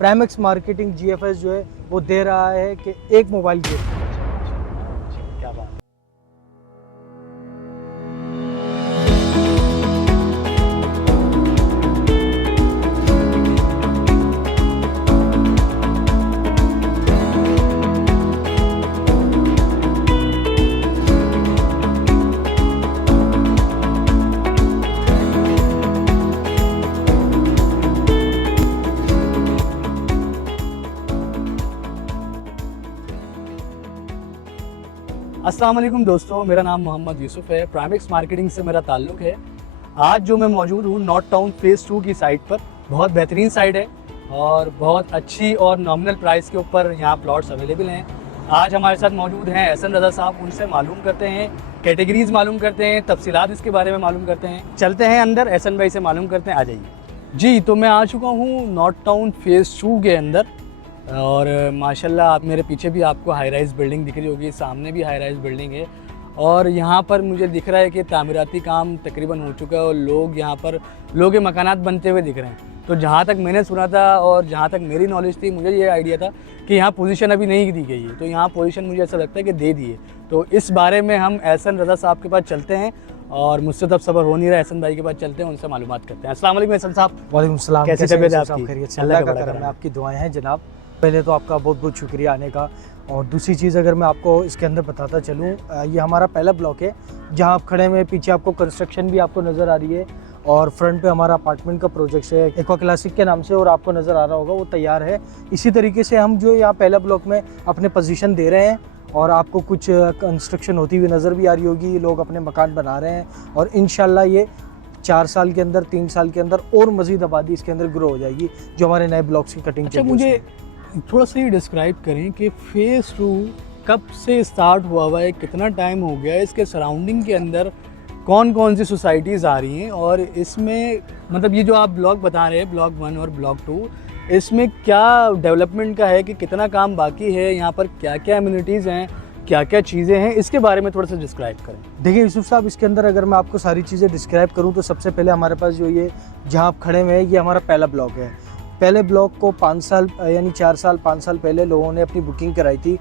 प्राइमेक्स marketing GFS जो है वो दे रहा है कि एक मोबाइल गिफ्ट। क्या बात है। अस्सलाम वालेकुम दोस्तों, मेरा नाम मोहम्मद यूसुफ है। प्राइमेक्स मार्केटिंग से मेरा ताल्लुक़ है। आज जो मैं मौजूद हूँ नॉर्थ टाउन फेज़ 2 की साइट पर। बहुत बेहतरीन साइट है और बहुत अच्छी और नॉमिनल प्राइस के ऊपर यहाँ प्लॉट्स अवेलेबल हैं। आज हमारे साथ मौजूद हैं एहसन रज़ा साहब। उनसे मालूम करते हैं, कैटेगरीज़ मालूम करते हैं, तफसीलात इसके बारे में मालूम करते हैं। चलते हैं अंदर, एहसन भाई से मालूम करते हैं। आ जाइए जी। तो मैं आ चुका हूँ नॉर्थ टाउन फेज़ 2 के अंदर और माशाल्लाह आप मेरे पीछे भी आपको हाई राइज़ बिल्डिंग दिख रही होगी, सामने भी हाई राइज़ बिल्डिंग है। और यहाँ पर मुझे दिख रहा है कि तामीराती काम तकरीबन हो चुका है और लोग यहाँ पर लोगों के मकानात बनते हुए दिख रहे हैं। तो जहाँ तक मैंने सुना था और जहाँ तक मेरी नॉलेज थी, मुझे ये आइडिया था कि यहाँ पोजीशन अभी नहीं दी गई है। तो यहाँ पोजीशन मुझे ऐसा लगता है कि दे दी है। तो इस बारे में हम एहसन रज़ा साहब के पास चलते हैं और मुझसे तब सब्र हो नहीं रहा। एहसन भाई के पास चलते हैं, उनसे मालूमात करते हैं। अस्सलाम वालेकुम एहसन साहब। वालेकुम सलाम। कैसी तबीयत है आपकी? खैरियत से, अल्लाह का करम है, आपकी दुआएं हैं जनाब। पहले तो आपका बहुत बहुत शुक्रिया आने का। और दूसरी चीज़ अगर मैं आपको इसके अंदर बताता चलूँ, ये हमारा पहला ब्लॉक है जहाँ आप खड़े हैं। पीछे आपको कंस्ट्रक्शन भी आपको नज़र आ रही है और फ्रंट पे हमारा अपार्टमेंट का प्रोजेक्ट है एक्वा क्लासिक के नाम से, और आपको नज़र आ रहा होगा वो तैयार है। इसी तरीके से हम जो यहाँ पहला ब्लॉक में अपने पोजीशन दे रहे हैं और आपको कुछ कंस्ट्रक्शन होती हुई नज़र भी आ रही होगी। लोग अपने मकान बना रहे हैं और इंशाल्लाह ये 4 साल के अंदर, 3 साल के अंदर और मज़ीद आबादी इसके अंदर ग्रो हो जाएगी जो हमारे नए ब्लॉक्स की कटिंग। अच्छा, मुझे थोड़ा सा ये डिस्क्राइब करें कि फेज़ 2 कब से स्टार्ट हुआ है, कितना टाइम हो गया है, इसके सराउंडिंग के अंदर कौन कौन सी सोसाइटीज़ आ रही हैं, और इसमें मतलब ये जो आप ब्लॉक बता रहे हैं ब्लॉक 1 और ब्लॉक 2, इसमें क्या डेवलपमेंट का है कि कितना काम बाकी है, यहाँ पर क्या क्या एम्यूनिटीज़ हैं, क्या क्या चीज़ें हैं, इसके बारे में थोड़ा सा डिस्क्राइब करें। देखिए यूसुफ साहब, इसके अंदर अगर मैं आपको सारी चीज़ें डिस्क्राइब करूं तो सबसे पहले हमारे पास जो ये जहां आप खड़े हुए हैं ये हमारा पहला ब्लॉक है। पहले ब्लॉक को 5 साल यानी 4 साल 5 साल पहले लोगों ने अपनी बुकिंग कराई थी।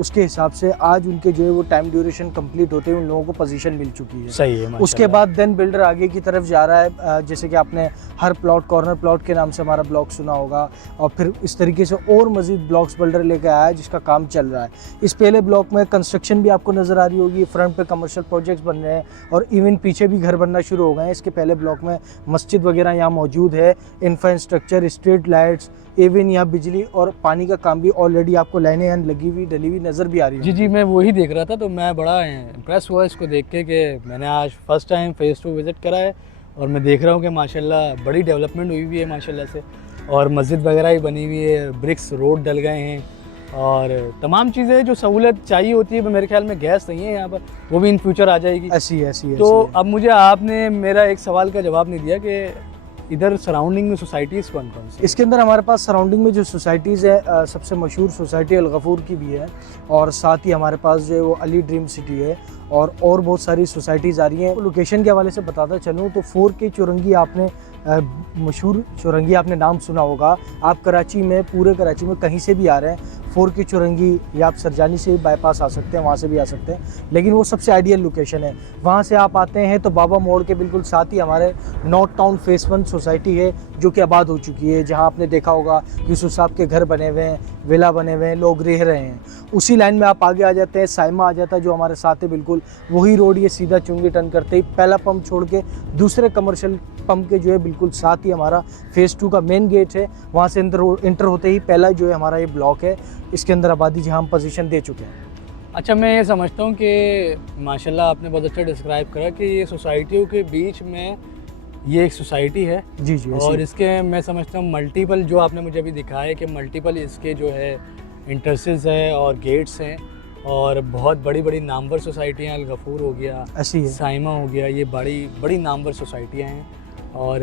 उसके हिसाब से आज उनके जो है वो टाइम ड्यूरेशन कंप्लीट होते हुए उन लोगों को पोजीशन मिल चुकी है। सही है। उसके बाद देन बिल्डर आगे की तरफ जा रहा है। जैसे कि आपने हर प्लॉट कॉर्नर प्लॉट के नाम से हमारा ब्लॉक सुना होगा, और फिर इस तरीके से और मज़ीद ब्लॉक्स बिल्डर लेकर आया है जिसका काम चल रहा है। इस पहले ब्लॉक में कंस्ट्रक्शन भी आपको नज़र आ रही होगी, फ्रंट पे कमर्शियल प्रोजेक्ट्स बन रहे हैं और इवन पीछे भी घर बनना शुरू हो गए हैं। इसके पहले ब्लॉक में मस्जिद वगैरह यहाँ मौजूद है, इंफ्रास्ट्रक्चर, स्ट्रीट लाइट्स, इवन यहाँ बिजली और पानी का काम भी ऑलरेडी आपको लाइनें यहाँ लगी हुई डली हुई नज़र भी आ रही है। जी, मैं वही देख रहा था, तो मैं बड़ा इम्प्रेस हुआ इसको देख के कि मैंने आज फर्स्ट टाइम फेज़ 2 विज़िट करा है और मैं देख रहा हूँ कि माशाल्लाह बड़ी डेवलपमेंट हुई हुई है माशाल्लाह से, और मस्जिद वगैरह भी बनी हुई है, ब्रिक्स रोड डल गए हैं और तमाम चीज़ें जो सहूलत चाहिए होती है। मेरे ख्याल में गैस नहीं है यहाँ पर, वो भी इन फ्यूचर आ जाएगी। ऐसी तो अब मुझे आपने मेरा एक सवाल का जवाब नहीं दिया कि इधर सराउंडिंग में सोसाइटीज़ कौन कौन सी? इसके अंदर हमारे पास सराउंडिंग में जो सोसाइटीज़ है, सबसे मशहूर सोसाइटी अल गफूर की भी है, और साथ ही हमारे पास जो है वो अली ड्रीम सिटी है, और बहुत सारी सोसाइटीज़ आ रही हैं। लोकेशन के हवाले से बताता चलूँ तो 4K चौरंगी, आपने मशहूर चौरंगी आपने नाम सुना होगा। आप कराची में, पूरे कराची में कहीं से भी आ रहे हैं 4K चौरंगी, या आप सरजानी से बाईपास आ सकते हैं, वहाँ से भी आ सकते हैं, लेकिन वो सबसे आइडियल लोकेशन है। वहाँ से आप आते हैं तो बाबा मोड़ के बिल्कुल साथ ही हमारे नॉर्थ टाउन फेज़ 1 सोसाइटी है जो कि आबाद हो चुकी है, जहाँ आपने देखा होगा यूसुफ साहब के घर बने हुए हैं, विला बने हुए हैं, लोग रह रहे हैं। उसी लाइन में आप आगे आ जाते हैं, साइमा आ जाता है जो हमारे साथ है, बिल्कुल वही रोड, ये सीधा चुंगी टर्न करते ही पहला पंप छोड़ के दूसरे कमर्शियल पंप के जो है बिल्कुल साथ ही हमारा फेज़ 2 का मेन गेट है। वहाँ से इंटर होते ही पहला जो है हमारा ये ब्लॉक है, इसके अंदर आबादी जहाँ हम पोजीशन दे चुके हैं। अच्छा, मैं ये समझता हूँ कि माशाल्लाह आपने बहुत अच्छा डिस्क्राइब करा कि ये सोसाइटियों के बीच में ये एक सोसाइटी है। जी, और इसके मैं समझता हूँ मल्टीपल, जो आपने मुझे अभी दिखाया कि मल्टीपल इसके जो है इंटरसेस है और गेट्स हैं, और बहुत बड़ी बड़ी नामवर सोसाइटियाँ, अल गफूर हो गया, ऐसी है, साइमा हो गया, ये बड़ी नामवर सोसाइटियाँ हैं। और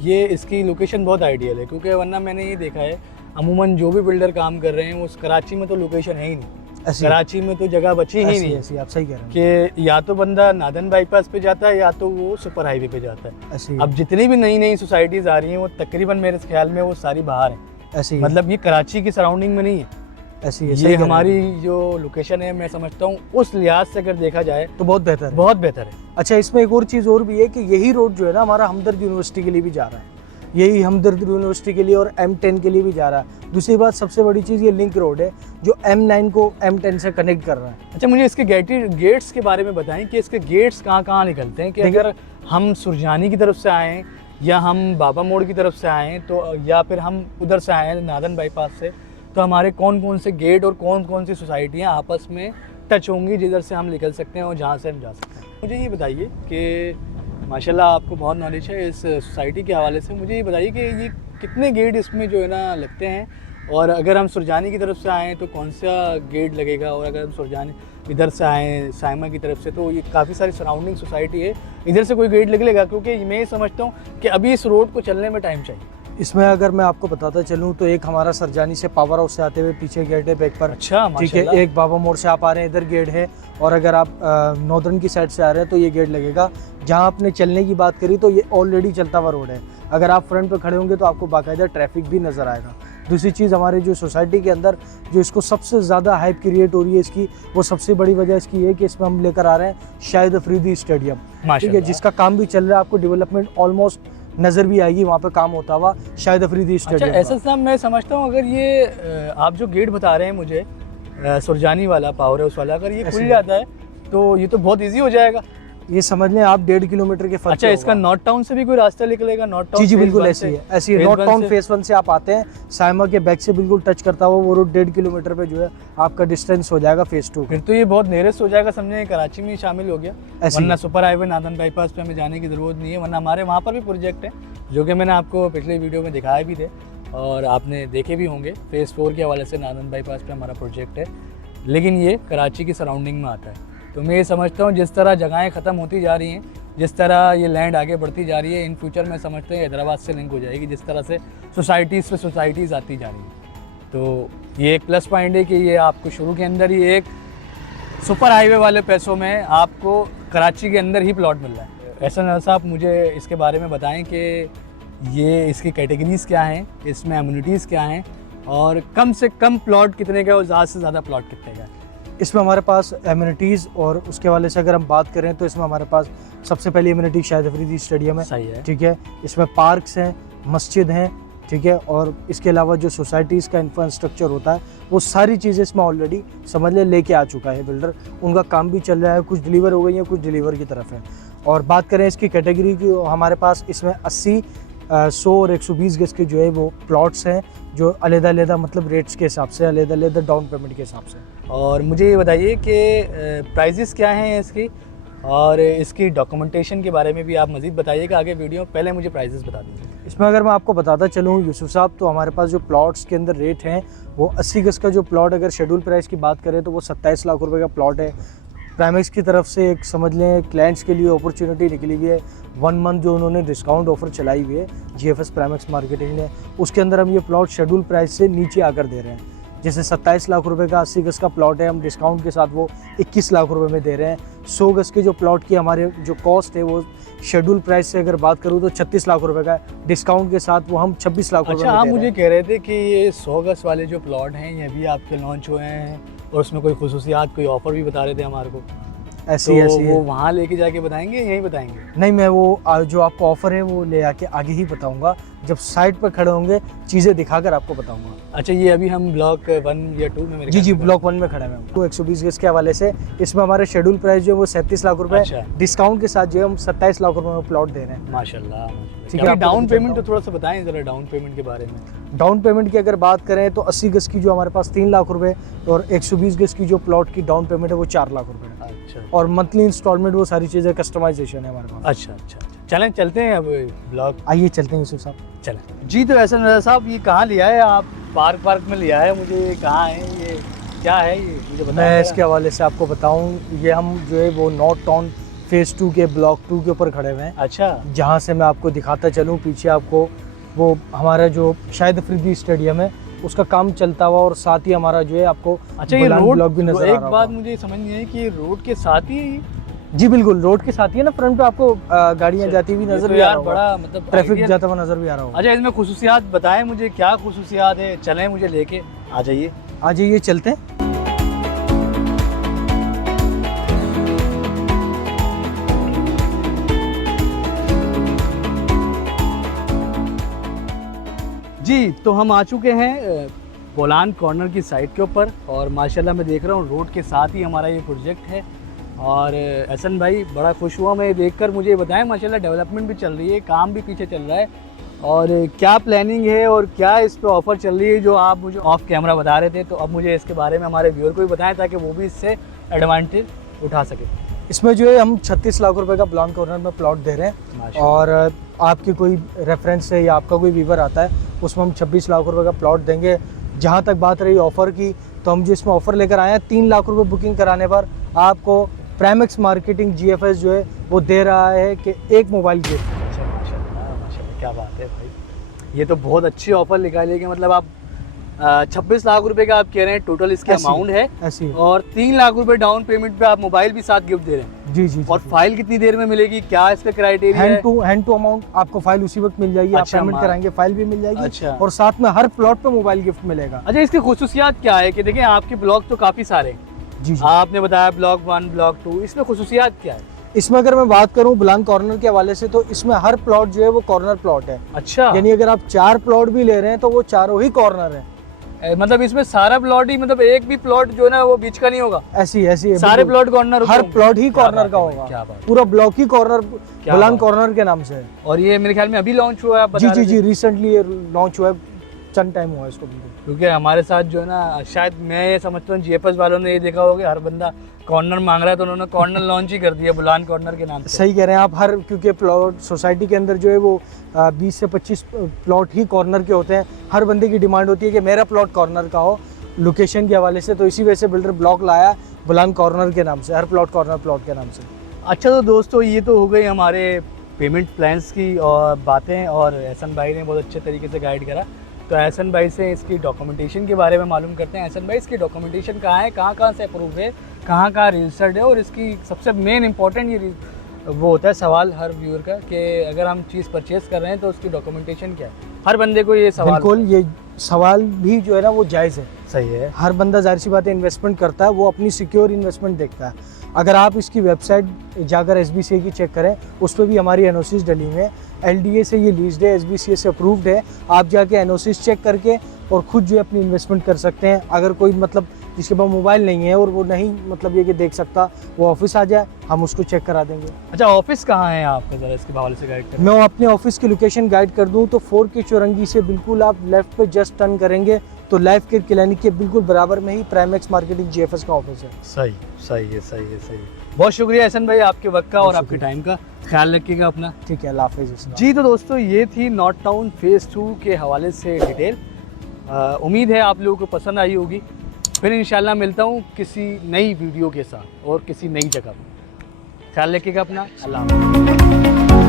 ये इसकी लोकेशन बहुत आइडियल है, क्योंकि वरना मैंने ये देखा है अमूमन जो भी बिल्डर काम कर रहे हैं वो कराची में तो लोकेशन है ही नहीं। ऐसी कराची में तो जगह बची ही ऐसी नहीं ऐसी आप सही कह रहे हैं कि या तो बंदा नादन बाईपास पे जाता है या तो वो सुपर हाईवे पे जाता है। ऐसी अब जितनी भी नई नई सोसाइटीज़ आ रही हैं वो तकरीबन मेरे ख्याल में वो सारी बाहर हैं, ऐसी मतलब ये कराची की सराउंडिंग में नहीं है। ऐसी ये हमारी जो लोकेशन है मैं समझता हूँ उस लिहाज से अगर देखा जाए तो बहुत बेहतर है। बहुत बेहतर है। अच्छा, इसमें एक और चीज़ और भी है कि यही रोड जो है ना हमारा हमदर्द यूनिवर्सिटी के लिए भी जा रहा है, यही हमदर्द यूनिवर्सिटी के लिए और M10 के लिए भी जा रहा है। दूसरी बात सबसे बड़ी चीज़ ये लिंक रोड है जो M9 को M10 से कनेक्ट कर रहा है। अच्छा, मुझे इसके गेट्स के बारे में बताएं कि इसके गेट्स कहाँ कहाँ निकलते हैं, कि अगर हम सुरजानी की तरफ से आएँ या हम बाबा मोड़ की तरफ से आएँ तो, या फिर हम उधर से आएँ नादन बाईपास से, तो हमारे कौन कौन से गेट और कौन कौन सी सोसाइटियाँ आपस में टच होंगी जिधर से हम निकल सकते हैं और जहाँ से हम जा सकते हैं। मुझे ये बताइए कि माशाल्लाह आपको बहुत नॉलेज है इस सोसाइटी के हवाले से, मुझे ये बताइए कि ये कितने गेट इसमें जो है ना लगते हैं, और अगर हम सुरजानी की तरफ से आएँ तो कौन सा गेट लगेगा, और अगर हम सुरजानी इधर से आएँ साइमा की तरफ से तो ये काफ़ी सारी सराउंडिंग सोसाइटी है, इधर से कोई गेट लगेगा? क्योंकि मैं ये समझता हूँ कि अभी इस रोड को चलने में टाइम चाहिए। इसमें अगर मैं आपको बताता चलूँ तो एक हमारा सरजानी से पावर हाउस से आते हुए पीछे गेट है बैक पर, अच्छा, ठीक है। एक बाबा मोड़ से आप आ रहे हैं इधर गेट है, और अगर आप नॉर्दर्न की साइड से आ रहे हैं तो ये गेट लगेगा। जहाँ आपने चलने की बात करी तो ये ऑलरेडी चलता हुआ रोड है, अगर आप फ्रंट पे खड़े होंगे तो आपको बाकायदा ट्रैफिक भी नज़र आएगा। दूसरी चीज़ हमारे जो सोसाइटी के अंदर जो इसको सबसे ज़्यादा हाइप क्रिएट हो रही है इसकी, वो सबसे बड़ी वजह इसकी है कि इसमें हम लेकर आ रहे हैं शाहिद अफरीदी स्टेडियम, ठीक है, जिसका काम भी चल रहा है। आपको डेवलपमेंट ऑलमोस्ट नज़र भी आएगी वहाँ पे काम होता हुआ शाहिद अफरीदी स्टेडियम। अच्छा, ऐसा साहब मैं समझता हूँ अगर ये आप जो गेट बता रहे हैं मुझे सुरजानी वाला पावर हाउस वाला, अगर ये खुल जाता है तो ये तो बहुत ईजी हो जाएगा। ये समझ लें आप 1.5 किलोमीटर के फर्क। अच्छा, इसका नॉर्थ टाउन से भी कोई रास्ता निकलेगा? नॉर्थ टाउन जी बिल्कुल ऐसी है, ऐसी है। नॉर्थ टाउन फेस 1 से आप आते हैं, साइमा के बैक से बिल्कुल टच करता हुआ वो रोड 1.5 किलोमीटर पे जो है आपका डिस्टेंस हो जाएगा फेस 2। फिर तो ये बहुत नियरेस्ट हो जाएगा, समझे कराची में शामिल हो गया, वरना सुपर हाईवे नादन बाईपास पे हमें जाने की ज़रूरत नहीं है। वरना हमारे वहाँ पर भी प्रोजेक्ट है जो कि मैंने आपको पिछले वीडियो में दिखाए भी थे और आपने देखे भी होंगे। फेज़ 4 के हवाले से नादन बाईपास पे हमारा प्रोजेक्ट है, लेकिन ये कराची की सराउंडिंग में आता है। तो मैं ये समझता हूँ जिस तरह जगहें ख़त्म होती जा रही हैं, जिस तरह ये लैंड आगे बढ़ती जा रही है, इन फ्यूचर में समझते हैं हैदराबाद से लिंक हो जाएगी, जिस तरह से सोसाइटीज़ पे सोसाइटीज़ आती जा रही हैं। तो ये एक प्लस पॉइंट है कि ये आपको शुरू के अंदर ही एक सुपर हाईवे वाले पैसों में आपको कराची के अंदर ही प्लॉट मिल रहा है। ऐसा साहब मुझे इसके बारे में बताएं कि ये इसकी कैटेगरीज़ क्या हैं, इसमें एम्यूनिटीज़ क्या हैं, और कम से कम प्लॉट कितने का और ज़्यादा से ज़्यादा प्लॉट कितने का है? इसमें हमारे पास एम्यूनिटीज़ और उसके वाले से अगर हम बात करें तो इसमें हमारे पास सबसे पहली एम्यूनिटी शाहिद अफरीदी स्टेडियम है, सही है, ठीक है। इसमें पार्क्स हैं, मस्जिद हैं, ठीक है, और इसके अलावा जो सोसाइटीज़ का इंफ्रास्ट्रक्चर होता है वो सारी चीज़ें इसमें ऑलरेडी समझ ले लेके आ चुका है बिल्डर। उनका काम भी चल रहा है, कुछ डिलीवर हो गई है, कुछ डिलीवर की तरफ है। और बात करें इसकी कैटेगरी की, हमारे पास इसमें 80, 100 और 120 गज के जो है वो प्लॉट्स हैं, जो अलग-अलग मतलब रेट्स के हिसाब से, अलग-अलग डाउन पेमेंट के हिसाब से। और मुझे ये बताइए कि प्राइजेस क्या हैं इसकी, और इसकी डॉक्यूमेंटेशन के बारे में भी आप मज़ीद बताइएगा आगे वीडियो। पहले मुझे प्राइजेस बता दीजिए। इसमें अगर मैं आपको बताता चलूँ यूसुफ साहब, तो हमारे पास जो प्लॉट्स के अंदर रेट हैं वो 80 गज का जो प्लॉट, अगर शेड्यूल प्राइस की बात करें तो वो 27 लाख रुपए का प्लॉट है। प्राइमेक्स की तरफ से एक समझ लें क्लाइंट्स के लिए अपॉर्चुनिटी निकली हुई है, 1 मंथ जो उन्होंने डिस्काउंट ऑफर चलाई हुई है GFS प्राइमेक्स मार्केटिंग ने, उसके अंदर हम ये प्लॉट शेड्यूल प्राइस से नीचे आकर दे रहे हैं। जैसे 27 लाख रुपए का 80 गज का प्लॉट है, हम डिस्काउंट के साथ वो 21 लाख रुपए में दे रहे हैं। 100 गज के जो प्लॉट की हमारे जो कॉस्ट है वो शेड्यूल प्राइस से अगर बात करूँ तो 36 लाख रुपए का है, डिस्काउंट के साथ वो हम 26 लाख रुपए में दे रहे हैं। अच्छा, आप मुझे कह रहे थे कि ये 100 गज वाले जो प्लॉट हैं ये भी आपके लॉन्च हुए हैं और उसमें कोई खुसूसियात, कोई ऑफर भी बता रहे थे हमारे को। ऐसी तो ऐसी वो वहाँ लेके जाके बताएंगे, यहीं बताएंगे? नहीं, मैं वो जो आपको ऑफर है वो ले आके आगे ही बताऊंगा, जब साइट पर खड़े होंगे चीज़ें दिखाकर आपको बताऊंगा। अच्छा, ये अभी हम ब्लॉक 1 या 2 में मेरे जी ब्लॉक 1 में खड़े हैं। तो 120 गज के हवाले से इसमें हमारे शेड्यूल प्राइस जो है वो 37 लाख रुपए, अच्छा। डिस्काउंट के साथ जो है हम 27 लाख रुपए में प्लॉट दे रहे हैं। माशाल्लाह। ठीक है, डाउन पेमेंट तो थोड़ा सा बताएं ज़रा, डाउन पेमेंट के बारे में। डाउन पेमेंट की अगर बात करें तो 80 गज की जो हमारे पास 3 लाख रुपए और 120 गज की जो प्लॉट की डाउन पेमेंट है वो 4 लाख रुपए है। अच्छा, और मंथली इंस्टॉलमेंट वो सारी चीज़ें कस्टमाइजेशन है हमारे पास। अच्छा अच्छा, चलें चलते हैं अब ब्लॉक। आइए चलते हैं यूसुफ साहब, चलें जी। तो ऐसा नज़र साहब, ये कहाँ लिया है आप? पार्क में लिया है मुझे, कहाँ है ये, क्या है ये, मुझे बताएं। मैं इसके हवाले से आपको बताऊं, ये हम जो है वो नॉर्थ टाउन फेज़ 2 के ब्लॉक 2 के ऊपर खड़े हुए हैं। अच्छा, जहाँ से मैं आपको दिखाता चलूँ, पीछे आपको वो हमारा जो शाहिद अफरीदी स्टेडियम है उसका काम चलता हुआ, और साथ ही हमारा जो है आपको अच्छा, ये बुलान रोड ब्लॉक भी नजर आ एक रहा बात होगा। मुझे समझ नहीं आई कि रोड के साथ ही है ये? जी बिल्कुल, रोड के साथ ही है ना, फ्रंट पे आपको गाड़ियाँ जाती हुई ये नजर तो भी आ यार रहा होगा, बड़ा मतलब ट्रैफिक आइडियल। जाता हुआ नजर भी आ रहा होगा। अच्छा, इसमें खुसूसियात बताएं मुझे, क्या खुसूसियात है, चलें मुझे लेके आ जाइए। आ जाइए, चलते हैं। जी, तो हम आ चुके हैं बोलान कॉर्नर की साइट के ऊपर, और माशाल्लाह मैं देख रहा हूँ रोड के साथ ही हमारा ये प्रोजेक्ट है। और एहसन भाई, बड़ा खुश हुआ मैं ये देखकर। मुझे बताएं, माशाल्लाह डेवलपमेंट भी चल रही है, काम भी पीछे चल रहा है, और क्या प्लानिंग है और क्या इस पे ऑफ़र चल रही है जो आप मुझे ऑफ कैमरा बता रहे थे। तो अब मुझे इसके बारे में हमारे व्यूअर को भी बताएं ताकि वो भी इससे एडवांटेज उठा सके। इसमें जो है हम 36 लाख रुपए का बुलान कॉर्नर में प्लॉट दे रहे हैं, माशाल्लाह। और आपकी कोई रेफरेंस है या आपका कोई वीवर आता है उसमें हम 26 लाख रुपए का प्लॉट देंगे। जहाँ तक बात रही ऑफ़र की, तो हम जो इसमें ऑफ़र लेकर आए हैं, 3 लाख रुपए बुकिंग कराने पर आपको प्राइमेक्स मार्केटिंग GFS जो है वो दे रहा है कि एक मोबाइल गिफ्ट। अच्छा, माशाल्लाह माशाल्लाह, क्या बात है भाई, ये तो बहुत अच्छी ऑफर निकाली है कि मतलब आप 26 लाख रुपए का आप कह रहे हैं टोटल इसका ऐसी- अमाउंट है, ऐसी है। और 3 लाख रुपए डाउन पेमेंट पे आप मोबाइल भी साथ गिफ्ट दे रहे हैं। जी जी, और फाइल कितनी देर में मिलेगी, क्या इसका क्राइटेरिया है? हैंड टू अमाउंट आपको फाइल उसी वक्त मिल जाएगी। अच्छा, आप पेमेंट कराएंगे, फाइल भी मिल जाएगी। अच्छा। और साथ में हर प्लॉट पे मोबाइल गिफ्ट मिलेगा। अच्छा, इसकी खुसूसियात क्या है कि देखिए आपके ब्लॉक तो काफ़ी सारे हैं। जी जी। आपने बताया ब्लॉक 1 ब्लॉक 2, इसमें खुसूसियात क्या है? इसमें अगर मैं बात करूं बुलान कॉर्नर के हवाले से, तो इसमें हर प्लॉट जो है वो कॉर्नर प्लॉट है। अच्छा, यानी अगर आप 4 प्लॉट भी ले रहे हैं तो वो चारों ही कॉर्नर है। मतलब इसमें सारा प्लॉट ही, मतलब एक भी प्लॉट जो है ना वो बीच का नहीं होगा, ऐसी है सारे बिल्कुल। प्लॉट कॉर्नर हर प्लॉट ही क्या कॉर्नर बात का है भाई, होगा। क्या बात। पूरा ब्लॉक ही कॉर्नर क्या बुलान बात। कॉर्नर के नाम से है। और ये मेरे ख्याल में अभी लॉन्च हुआ है, आप जी बता जी रहे थे? जी, रिसेंटली ये लॉन्च हुआ है, चंद टाइम हुआ है इसको बिल्कुल। क्योंकि हमारे साथ जो है ना, शायद मैं ये समझता हूँ GFS वालों ने ये देखा होगा कि हर बंदा कॉर्नर मांग रहा है, तो उन्होंने कॉर्नर लॉन्च ही कर दिया बुलान कॉर्नर के नाम से। सही कह रहे हैं आप। हर क्योंकि प्लॉट सोसाइटी के अंदर जो है वो 20 से 25 प्लॉट ही कॉर्नर के होते हैं। हर बंदे की डिमांड होती है कि मेरा प्लॉट कॉर्नर का हो, लोकेशन के हवाले से। तो इसी वजह से बिल्डर ब्लॉक लाया बुलान कॉर्नर के नाम से, हर प्लॉट कॉर्नर प्लॉट के नाम से। अच्छा, तो दोस्तों ये तो हो गई हमारे पेमेंट प्लान्स की और बातें, और एहसन भाई ने बहुत अच्छे तरीके से गाइड करा। तो एहसन भाई से इसकी डॉक्यूमेंटेशन के बारे में मालूम करते हैं। एहसन भाई, इसकी डॉक्यूमेंटेशन कहाँ है, कहाँ से अप्रूव है, कहाँ रजिस्टर्ड है, और इसकी सबसे मेन इंपॉर्टेंट ये वो होता है सवाल हर व्यूअर का कि अगर हम चीज़ परचेज कर रहे हैं तो उसकी डॉक्यूमेंटेशन क्या है। हर बंदे को ये सवाल, बिल्कुल, ये सवाल भी जो है ना वो जायज़ है। सही है। हर बंदा जाहिर सी बात है इन्वेस्टमेंट करता है, वो अपनी सिक्योर इन्वेस्टमेंट देखता है। अगर आप इसकी वेबसाइट जाकर SBCA की चेक करें, उस पर भी हमारी NOCs डली हुई है। LDA से ये लीज्ड है, SBCA से अप्रूव्ड है। आप जाके NOCs चेक करके और खुद जो है अपनी इन्वेस्टमेंट कर सकते हैं। अगर कोई मतलब जिसके पास मोबाइल नहीं है और वो नहीं मतलब ये कि देख सकता, वो ऑफिस आ जाए, हम उसको चेक करा देंगे। अच्छा, ऑफिस कहाँ है आपका, ज़रा इसके हवाले से गाइड करें। मैं अपने ऑफिस की लोकेशन गाइड कर दूं तो 4 की चौरंगी से बिल्कुल आप लेफ्ट पे जस्ट टर्न करेंगे तो लाइफ केयर क्लिनिक के बिल्कुल बराबर में ही प्राइमेक्स मार्केटिंग GFS का ऑफिस है। सही सही है, सही है, सही है। बहुत शुक्रिया एहसन भाई आपके वक्त का और आपके टाइम का। ख्याल रखिएगा अपना। ठीक है, अल्लाह हाफिज़। जी, तो दोस्तों ये थी नॉर्थ टाउन फेज़ 2 के हवाले से डिटेल। उम्मीद है आप लोगों को पसंद आई होगी। फिर इंशाल्लाह मिलता हूँ किसी नई वीडियो के साथ और किसी नई जगह पर। ख्याल रखिएगा अपना। अल्लाह हाफ़िज़।